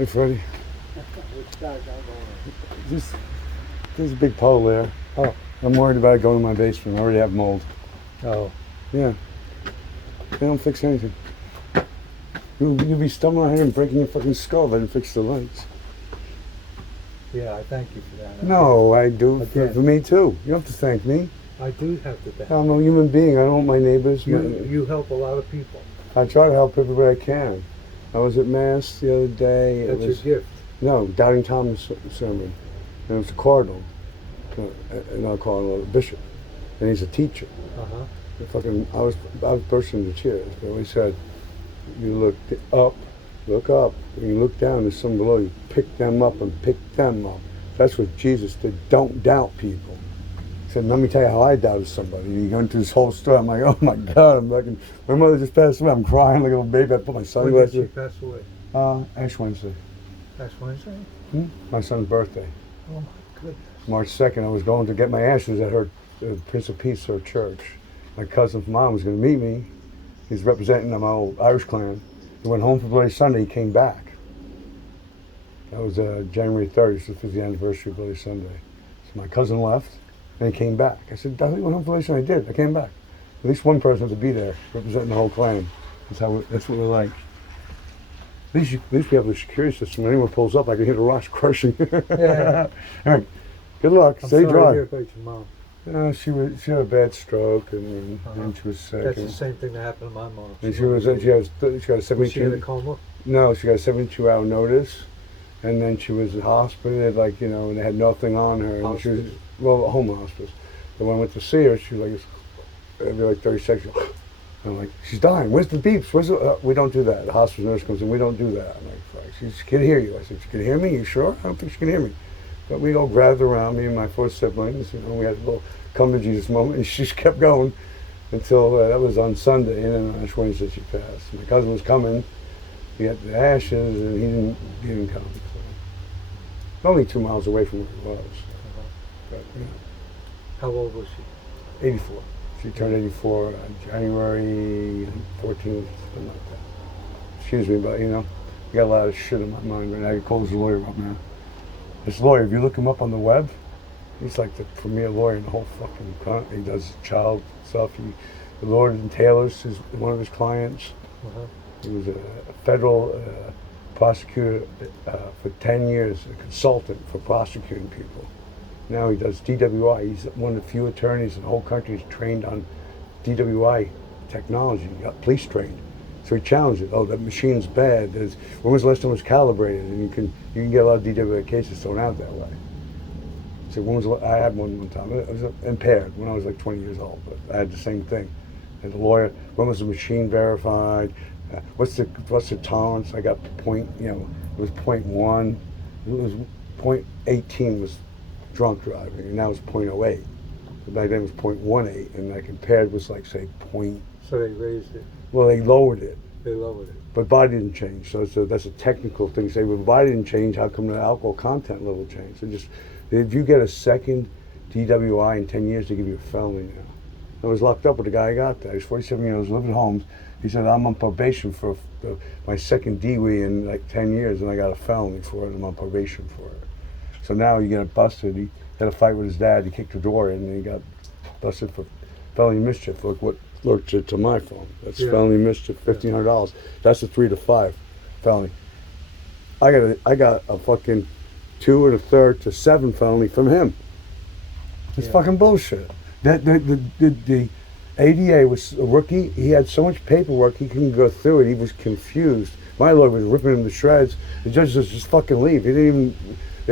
Hey, Freddie. Just, there's a big puddle there. Oh. I'm worried about it going in my basement. I already have mold. Oh. Yeah. They don't fix anything. You'll be stumbling out here and breaking your fucking skull if I didn't fix the lights. Yeah, I thank you for that. No, I do Again. for me too. You don't have to thank me. I do have to thank I'm a human being. I don't want my neighbors. you. Help a lot of people. I try to help everybody I can. I was at Mass the other day. That's your gift. No, Doubting Thomas sermon. And it was a cardinal. Not a cardinal, a bishop. And he's a teacher. I was bursting into tears. But he said, you look up. When you look down, there's some below you. Pick them up and pick them up. That's what Jesus did. Don't doubt people. He said, let me tell you how I doubted somebody. And he went through this whole story. I'm like, oh my God. My mother just passed away. I'm crying like a little baby. I put my sunglasses. When did she pass away? Ash Wednesday. Ash Wednesday? My son's birthday. Oh my goodness. March 2nd. I was going to get my ashes at her Prince of Peace, her church. My cousin from mom was going to meet me. He's representing my old Irish clan. He went home for Bloody Sunday. He came back. That was January 30th, so the 50th anniversary of Bloody Sunday. So my cousin left, and he came back. I said, I went home for Bloody Sunday. I did. I came back. At least one person had to be there, representing the whole clan. That's what we're like. At least we have the security system. When anyone pulls up, I can hear the rocks crushing. Yeah. All right. Good luck. Stay dry. Sorry to hear about your mom. She had a bad stroke, and she was sick. That's the same thing that happened to my mom. And she got a 72. Was she in a coma? No, she got a 72-hour notice, and then she was in hospital. And they had nothing on her. And she was, a home hospice. And when I went to see her, she was like, every like 30 seconds. I'm like, she's dying. Where's the beeps? We don't do that. The hospice nurse comes in. We don't do that. I'm like, she can hear you. I said, she can hear me? You sure? I don't think she can hear me. But we all gathered around, me and my 4 siblings. We had a little come to Jesus moment, and she just kept going until that was on Sunday, and then on Ash Wednesday she passed. My cousin was coming. He had the ashes, and he didn't come. So. Only 2 miles away from where he was. But, How old was she? 84. She turned 84 on January 14th, something like that. Excuse me, but I got a lot of shit in my mind right now. You call this lawyer up now. This lawyer, if you look him up on the web, he's like the premier lawyer in the whole fucking country. He does child stuff. The Lord and Taylor's is one of his clients. He was a federal prosecutor for 10 years, a consultant for prosecuting people. Now he does DWI. He's one of the few attorneys in the whole country who's trained on DWI technology. He got police trained. So he challenged it. Oh, that machine's bad. When was the last time it was calibrated? And you can get a lot of DWI cases thrown out that way. So I had one time. It was impaired when I was like 20 years old, but I had the same thing. And the lawyer, when was the machine verified? What's the tolerance? I got it was 0.1. It was 0.18 was drunk driving, and now it's 0.08. But back then it was 0.18, and like impaired was like say point. So they raised it. Well, they lowered it. They lowered it. But body didn't change, so that's a technical thing. Say, well, body didn't change, how come the alcohol content level changed? So if you get a second DWI in 10 years, they give you a felony now. I was locked up with the guy I got there. He's 47 years old, lived at home. He said, I'm on probation for my second DWI in like 10 years, and I got a felony for it. I'm on probation for it. So now you get busted. He had a fight with his dad. He kicked the door in, and he got busted for felony mischief. Look what lurked to my phone. That's felony mischief, $1,500. That's a 3 to 5 felony. I got a fucking 2 1/3 to 7 felony from him. It's fucking bullshit. The ADA was a rookie. He had so much paperwork he couldn't go through it. He was confused. My lawyer was ripping him to shreds. The judge says, just fucking leave. They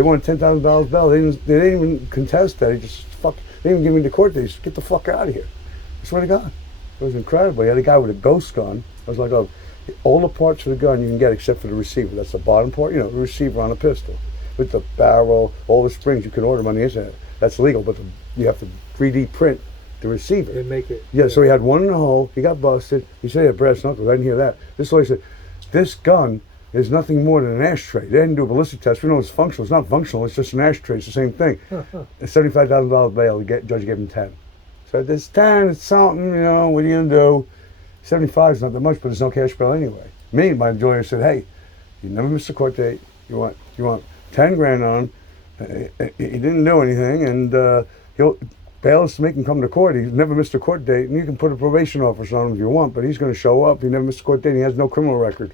wanted $10,000 bail. They didn't even contest that. They didn't even give me the court date. Just get the fuck out of here. I swear to God. It was incredible. He had a guy with a ghost gun. I was like, oh, all the parts of the gun you can get except for the receiver. That's the bottom part, the receiver on a pistol. With the barrel, all the springs, you can order them on the internet. That's legal, but you have to 3D print the receiver. They make it. Yeah, so he had one in the hole. He got busted. He said he had brass knuckles. I didn't hear that. This lawyer said, this gun is nothing more than an ashtray. They didn't do a ballistic test. We know it's functional. It's not functional. It's just an ashtray. It's the same thing. $75,000 bail. The judge gave him 10. So this 10, it's something, what are you going to do? 75 is not that much, but there's no cash bail anyway. My lawyer said, hey, you never missed a court date. You want 10 grand on him. He didn't do anything, and he'll bail us to make him come to court. He's never missed a court date, and you can put a probation officer on him if you want, but he's going to show up. He never missed a court date. He has no criminal record.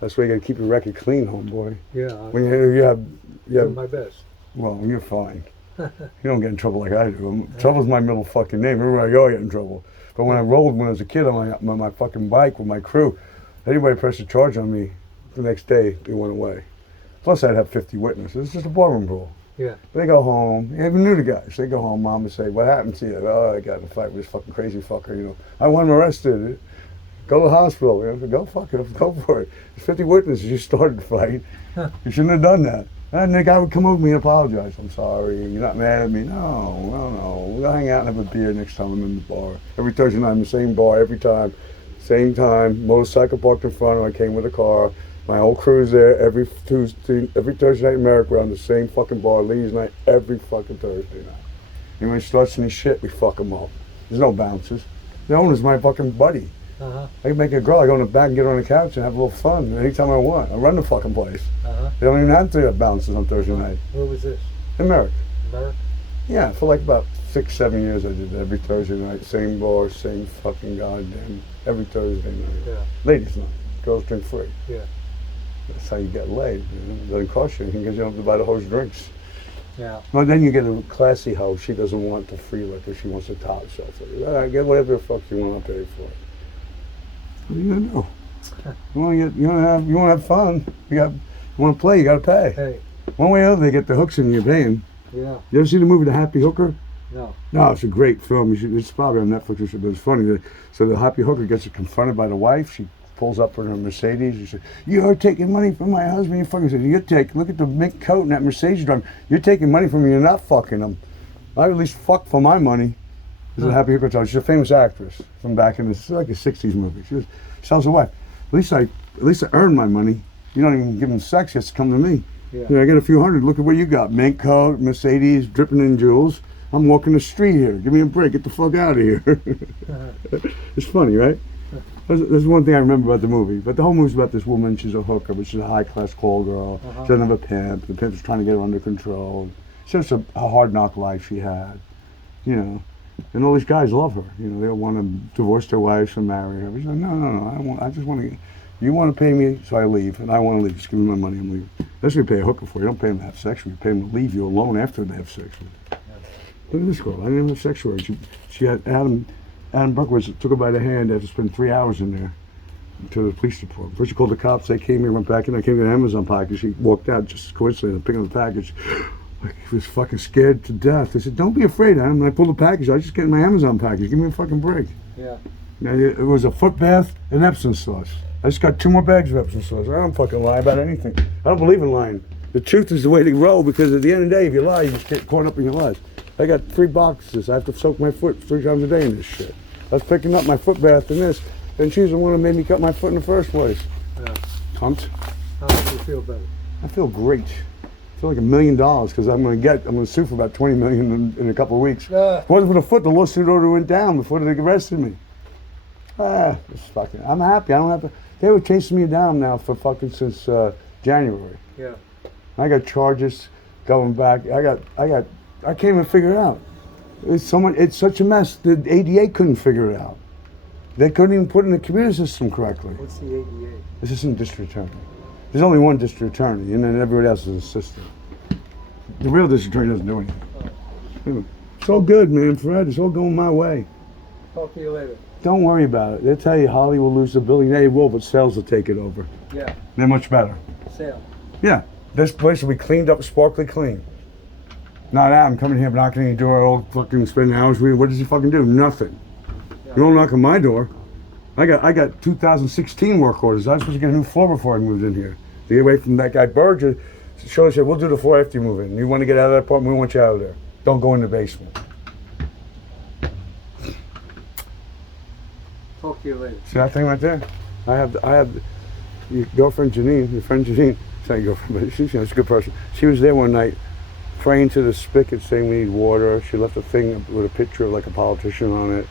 That's why you got to keep your record clean, homeboy. Yeah, When you have doing my best. well, you're fine. You don't get in trouble like I do. Trouble's my middle fucking name. Everywhere I go, I get in trouble. But when I rolled when I was a kid on my fucking bike with my crew, anybody pressed a charge on me, the next day it went away. Plus, I'd have 50 witnesses. It's just a ballroom rule. Yeah. They go home. You even knew the guys. They go home. Mom would say, "What happened to you?" "Oh, I got in a fight with this fucking crazy fucker. You know, I want him arrested. Go to the hospital. You know, go fuck it. Go for it. There's 50 witnesses. You started the fight. You shouldn't have done that." And the guy would come over to me and apologize. "I'm sorry. You're not mad at me." No. We'll hang out and have a beer next time I'm in the bar. Every Thursday night, I'm in the same bar every time. Same time. Motorcycle parked in front of. I came with a car. My whole crew's there every Thursday night in America. We're on the same fucking bar, ladies' night, every fucking Thursday night. And when he starts any shit, we fuck him up. There's no bouncers. The owner's my fucking buddy. Uh-huh. I can make a girl. I go in the back and get on the couch and have a little fun anytime I want. I run the fucking place. Uh-huh. They don't even have to have bouncers on Thursday night. Where was this? In America. America? Yeah, for like about 6-7 years I did that every Thursday night. Same bar, same fucking goddamn, every Thursday night. Yeah. Ladies' night. Girls drink free. Yeah. That's how you get laid. You know? It doesn't cost you anything because you don't have to buy the host drinks. Yeah. Well, then you get a classy host. She doesn't want the free liquor. She wants the top shelf. Get whatever the fuck you want to pay for it. What are you gonna do? You want to have fun. You want to play. You got to pay. Hey. One way or the other, they get the hooks in. You're paying. Yeah. You ever see the movie The Happy Hooker? No. No, it's a great film. It's probably on Netflix. But it's funny. So the Happy Hooker gets confronted by the wife. She pulls up in her Mercedes. She said, "You're taking money from my husband." You fucking said, "Look at the mink coat and that Mercedes driver. You're taking money from me. You're not fucking him. I at least fuck for my money." This is a Happy Hooker tells. She's a famous actress from back in like a '60s movie. She tells her wife, "At least I earned my money. You don't even give him sex. You have to come to me. Yeah. You know, I get a few hundred. Look at what you got: mink coat, Mercedes, dripping in jewels. I'm walking the street here. Give me a break. Get the fuck out of here." It's funny, right? There's one thing I remember about the movie, but the whole movie's about this woman. She's a hooker, but she's a high-class call girl. She doesn't have a pimp. The pimp's trying to get her under control. It's just a hard knock life she had, you know. And all these guys love her. You know, they want to divorce their wives and marry her. She's like, no. I just want to. You want to pay me, so I leave, and I want to leave. Just give me my money. I'm leaving. That's what you pay a hooker for. You don't pay them to have sex with you. You pay them to leave you alone after they have sex with you. Look at this girl. I didn't have sex with her. She had Adam Buckwitz took her by the hand after spending 3 hours in there to the police department. First she called the cops. They came here, went back in. I came to the Amazon package. She walked out just coincidentally, picking up the package. He was fucking scared to death. They said, "Don't be afraid, Adam." And I pulled the package. I was just getting my Amazon package. Give me a fucking break. Yeah. Now, it was a foot bath and Epsom sauce. I just got 2 more bags of Epsom sauce. I don't fucking lie about anything. I don't believe in lying. The truth is the way to roll, because at the end of the day, if you lie, you just get caught up in your lies. I got 3 boxes. I have to soak my foot 3 times a day in this shit. I was picking up my foot bath in this, and she's the one who made me cut my foot in the first place. Yeah. Cunt. How do you feel better? I feel great. I feel like $1 million, because I'm going to sue for about $20 million in a couple of weeks. If it wasn't for the foot, the lawsuit order went down before they arrested me. I'm happy. I don't have to. They were chasing me down now for fucking since January. Yeah. I got charges going back. I can't even figure it out. It's such a mess. The ADA couldn't figure it out. They couldn't even put it in the computer system correctly. What's the ADA? Assistant District Attorney. There's only one district attorney, and then everybody else is assistant. The real district attorney doesn't do anything. It's all good, man, Fred. It's all going my way. Talk to you later. Don't worry about it. They'll tell you Holly will lose the building. They will, but sales will take it over. Yeah. They're much better. Sale. Yeah. This place will be cleaned up, sparkly clean. Not Adam coming here knocking on your door, all fucking spending hours with you. What does he fucking do? Nothing. Yeah. You don't knock on my door. I got 2016 work orders. I was supposed to get a new floor before I moved in here. To get away from that guy Berger. Shirley said, "We'll do the floor after you move in. You want to get out of that apartment, we want you out of there. Don't go in the basement." Talk to you later. See that thing right there? I have your girlfriend Janine, your friend Janine. It's not your girlfriend, but she's a good person. She was there one night praying to the spigot saying we need water. She left a thing with a picture of like a politician on it.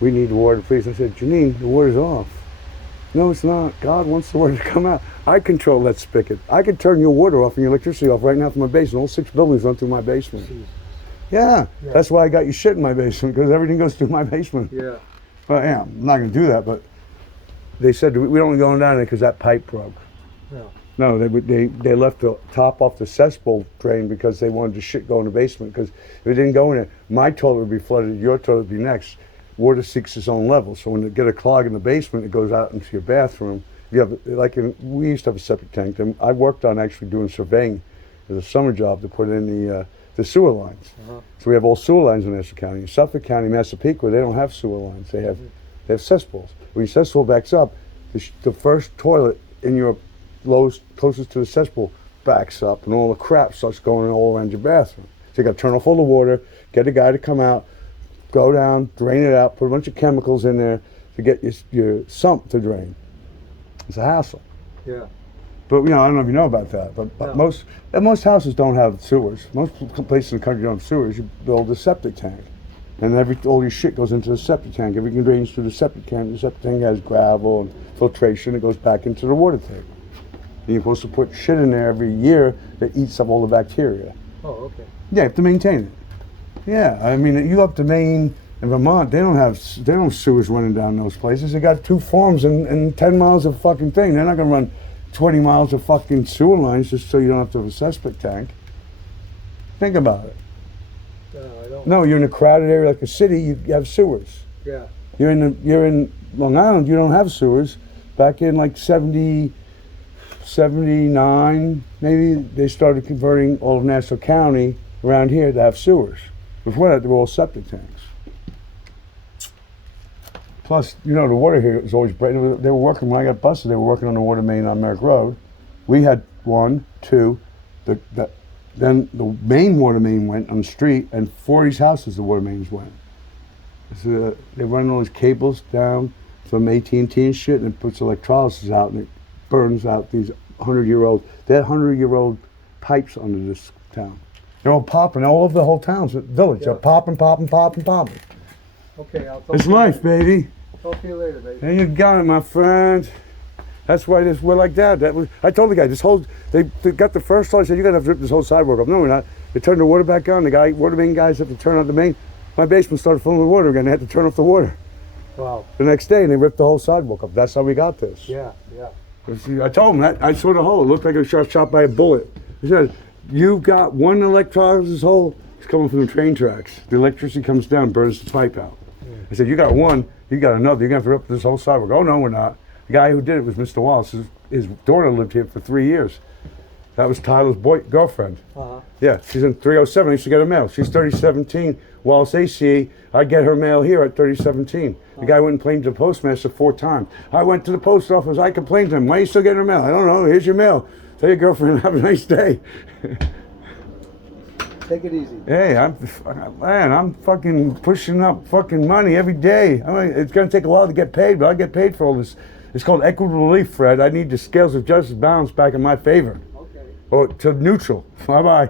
"We need water, please." I said, "Janine, the water's off." No, it's not. God wants the water to come out. I control that spigot. I can turn your water off and your electricity off right now from my basement. All 6 buildings run through my basement. Jeez. Yeah, Yeah. that's why I got your shit in my basement, because everything goes through my basement. Yeah. Well, yeah, I'm not going to do that, but they said we don't go down there because that pipe broke. No. No, they left the top off the cesspool drain because they wanted the shit go in the basement, because if it didn't go in there, my toilet would be flooded, your toilet would be next. Water seeks its own level, so when you get a clog in the basement, it goes out into your bathroom. You have, we used to have a septic tank, and I worked on actually doing surveying as a summer job to put in the sewer lines. Uh-huh. So we have all sewer lines in Nassau County. In Suffolk County, Massapequa, they don't have sewer lines. They have cesspools. When your cesspool backs up, the first toilet in your closest to the cesspool backs up, and all the crap starts going all around your bathroom. So you got to turn off all the water, get a guy to come out, go down, drain it out, put a bunch of chemicals in there to get your sump to drain. It's a hassle. Yeah. But I don't know if you know about that. But No. most houses don't have sewers. Most places in the country don't have sewers. You build a septic tank, and all your shit goes into the septic tank. Everything drains through the septic tank. The septic tank has gravel and filtration. It goes back into the water tank. And you're supposed to put shit in there every year that eats up all the bacteria. Oh, okay. Yeah, you have to maintain it. Yeah, I mean, you up to Maine and Vermont, they don't have sewers running down those places. They got 2 farms and 10 miles of fucking thing. They're not gonna run 20 miles of fucking sewer lines just so you don't have to have a septic tank. Think about it. No, I don't. No, you're in a crowded area like a city. You have sewers. Yeah. You're in Long Island. You don't have sewers. Back in like 79, maybe they started converting all of Nassau County around here to have sewers. Before that, they were all septic tanks. Plus, the water here was always bright. They were working, when I got busted, they were working on the water main on Merrick Road. We had 1, 2, then the main water main went on the street, and 4 of these houses the water mains went. So they run all these cables down from AT&T and shit, and it puts electrolysis out, and it burns out these 100-year-old, they had 100-year-old pipes under this town. They're all popping, all over the whole town's village. Yeah. They're popping. Okay, I'll talk It's to you life, later. baby. Talk to you later, baby. There you got it, my friend. That's why we're like that. I told the guy, they got the first floor. I said, you gotta have to rip this whole sidewalk up. No, we're not. They turned the water back on. The water main guys have to turn on the main. My basement started filling with water again. They had to turn off the water Wow. the next day, and they ripped the whole sidewalk up. That's how we got this. Yeah, yeah. I told him that. I saw the hole. It looked like it was shot by a bullet. He said, you've got one electrolysis hole. It's coming from the train tracks. The electricity comes down, burns the pipe out. I said, you got one, you got another. You're going to have to rip this whole sidewalk. Oh, no, we're not. The guy who did it was Mr. Wallace. His daughter lived here for 3 years. That was Tyler's girlfriend. Uh-huh. Yeah, she's in 307. I used to get her mail. She's 3017. Wallace ACA. I get her mail here at 3017. The guy went and complained to the postmaster 4 times. I went to the post office. I complained to him. Why are you still getting her mail? I don't know. Here's your mail. Tell your girlfriend, have a nice day. Take it easy. Hey, I'm fucking pushing up fucking money every day. I mean, it's gonna take a while to get paid, but I'll get paid for all this. It's called equitable relief, Fred. I need the scales of justice balanced back in my favor. Okay. Or to neutral. Bye-bye.